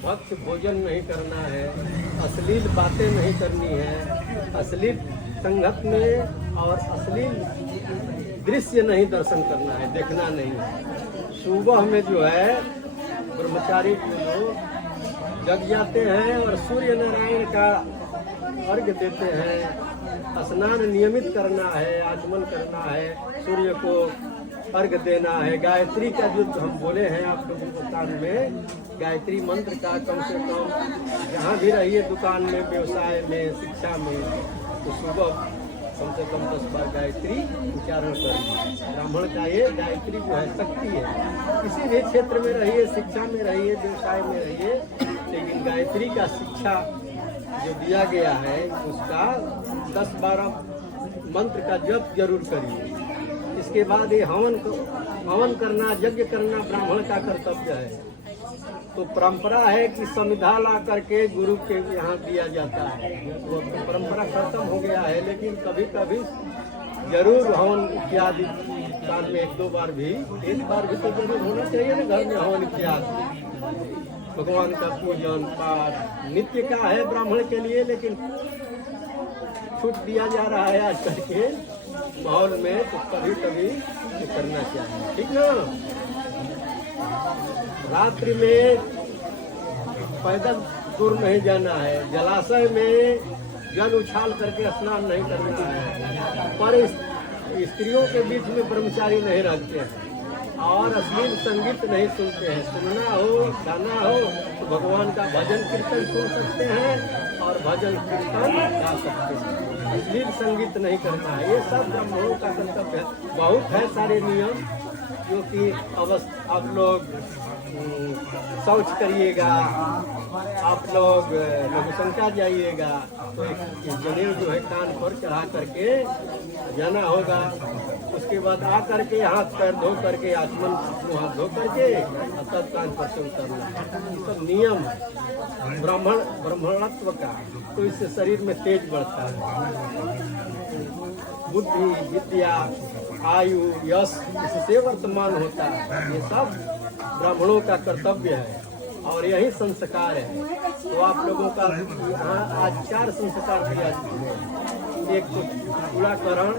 अभक्ष भोजन नहीं करना है, अश्लील बातें नहीं करनी है, अश्लील संगत में और अश्लील दृश्य नहीं दर्शन करना है, देखना नहीं है। सुबह में जो है ब्रह्मचारी लोग जग जाते हैं और सूर्य नारायण का अर्घ्य देते हैं। स्नान नियमित करना है, आचमन करना है, सूर्य को अर्घ देना है। गायत्री का जो हम बोले हैं आप लोगों को कान में, गायत्री मंत्र का कम से कम जहाँ भी रहिए, दुकान में, व्यवसाय में, शिक्षा में, तो सुबह कम से कम 10 बार गायत्री उच्चारण करिए। ब्राह्मण का ये गायत्री जो है शक्ति है। किसी भी क्षेत्र में रहिए, शिक्षा में रहिए, व्यवसाय में रहिए, लेकिन गायत्री का शिक्षा जो दिया गया है उसका 10-12 मंत्र का जप जरूर करिए। इसके बाद ये हवन करना, यज्ञ करना ब्राह्मण का कर्तव्य है। तो परंपरा है कि समिधा ला करके गुरु के यहाँ दिया जाता है, वो तो परंपरा खत्म हो गया है। लेकिन कभी कभी जरूर हवन इत्यादि साल में 1-2 बार भी, 1 बार भी तो जरूर होना चाहिए ना घर में हवन इत्यादि। भगवान का पूजन पाठ नित्य का है ब्राह्मण के लिए, लेकिन छूट दिया जा रहा है आजकल के माहौल में, तो कभी कभी करना चाहिए, ठीक ना। रात्रि में पैदल दूर नहीं जाना है, जलाशय में जल उछाल करके स्नान नहीं करना है, पर स्त्रियों के बीच में ब्रह्मचारी नहीं रहते हैं, और अश्लील संगीत नहीं सुनते हैं। सुनना हो, गाना हो तो भगवान का भजन कीर्तन सुन सकते हैं और भजन कीर्तन गा सकते हैं। अश्लील संगीत नहीं करना है, ये सब ब्राह्मणों का कर्तव्य है। बहुत है सारे नियम जो कि आप लोग शौच करिएगा, आप लोग लघुशंका जाइएगा, तो एक जनेऊ जो है कान पर चढ़ा करके जाना होगा। उसके बाद आ करके हाथ पैर धो करके, आचमन हाथ धो करके तब कान पर से उतरना। ये सब नियम ब्राह्मणत्व का, तो इससे शरीर में तेज बढ़ता है। बुद्धि, विद्या, आयु, यश इससे वर्तमान होता है। ये सब ब्राह्मणों का कर्तव्य है और यही संस्कार है। तो आप लोगों का यहाँ आज 4 संस्कार दिया जाते। एक तो चूड़ाकरण,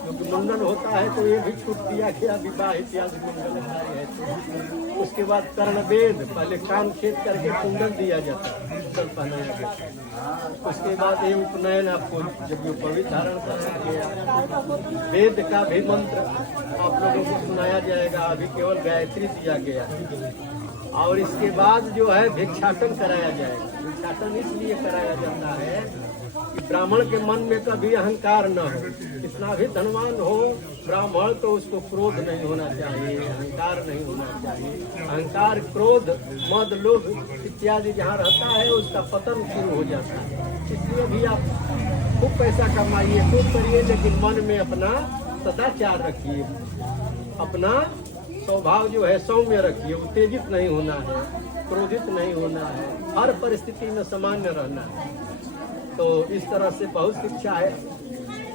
जो कि मुंडन होता है, तो ये भी छूट दिया गया, विवाह इत्यादि मंगल है। उसके बाद कर्णवेद, पहले कान खेत करके कुंडल दिया जाता है, पहनाया गया। उसके बाद ये उपनयन, आपको जब ये पवित्र धारण कराया गया। वेद का भी मंत्र आप लोगों को सुनाया जाएगा, अभी केवल गायत्री दिया गया। और इसके बाद जो है भिक्षाटन कराया जाएगा। भिक्षाटन इसलिए कराया जाता है कि ब्राह्मण के मन में कभी अहंकार न हो। कितना भी धनवान हो ब्राह्मण, तो उसको क्रोध नहीं होना चाहिए, अहंकार नहीं होना चाहिए। अहंकार, क्रोध, मद, लोभ इत्यादि जहाँ रहता है उसका पतन शुरू हो जाता है। इसलिए भी आप खूब पैसा कमाइए, खूब करिए, लेकिन मन में अपना सदाचार रखिए, अपना स्वभाव जो है सौम्य रखिए। उत्तेजित नहीं होना है, क्रोधित नहीं होना है, हर परिस्थिति में सामान्य रहना है। तो इस तरह से बहुत शिक्षा है।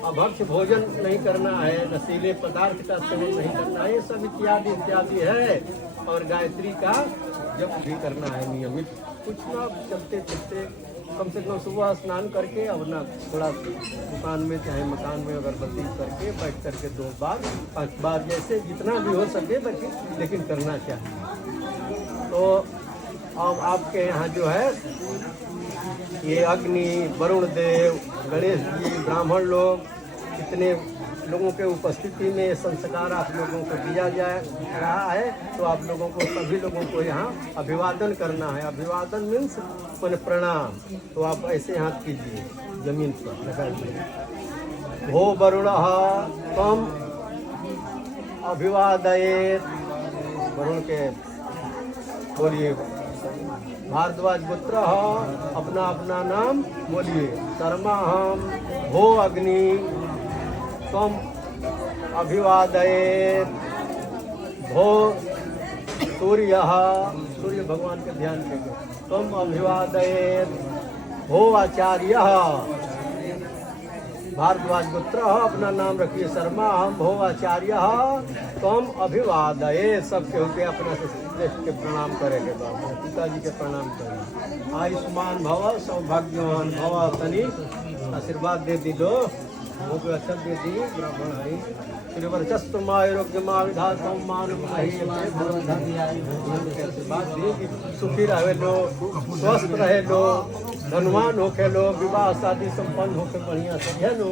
अभक्ष भोजन नहीं करना है, नशीले पदार्थ का सेवन नहीं करना है, ये सब इत्यादि इत्यादि है। और गायत्री का जप भी करना है नियमित। कुछ ना चलते चलते कम से कम सुबह स्नान करके अपना थोड़ा दुकान में चाहे मकान में अगरबत्ती करके बैठ करके 2 बार 5 बार जैसे जितना भी हो सके लेकिन करना चाहिए। तो अब आपके यहाँ जो है ये अग्नि, वरुण देव, गणेश जी, ब्राह्मण लोग, इतने लोगों के उपस्थिति में संस्कार आप लोगों को दिया जा रहा है। तो आप लोगों को, सभी लोगों को यहाँ अभिवादन करना है। अभिवादन मीन्स प्रणाम। तो आप ऐसे हाथ कीजिए जमीन पर लगा दीजिए। भो वरुणः त्वम् अभिवादयेत्, वरुण के बोलिए। भारद्वाज पुत्र अपना अपना नाम बोलिए। शर्मा हम, भो अग्नि त्वम् अभिवादयेत्, भो सूर्यः, सूर्य भगवान के ध्यान करिए। त्वम् अभिवादयेत्, भो आचार्यः, भारद्वाज पुत्र अपना नाम रखिए। शर्मा हम, भो आचार्यः त्वम् अभिवादयेत्। सब के होके अपना से श्रेष्ठ के प्रणाम करे के बाद पिताजी के प्रणाम करे। आयुष्मान भव, सौभाग्यवान भव, तनी आशीर्वाद दे दी दो, मुझे अच्छा दे दी ब्राह्मण आई फिर वर्चस्व आरोग्य माँ विधान मान आशीर्वाद दी कि सुखी रहे लो, स्वस्थ रहे लो, धनवान होके लो, विवाह शादी संपन्न होके बढ़िया से है नो।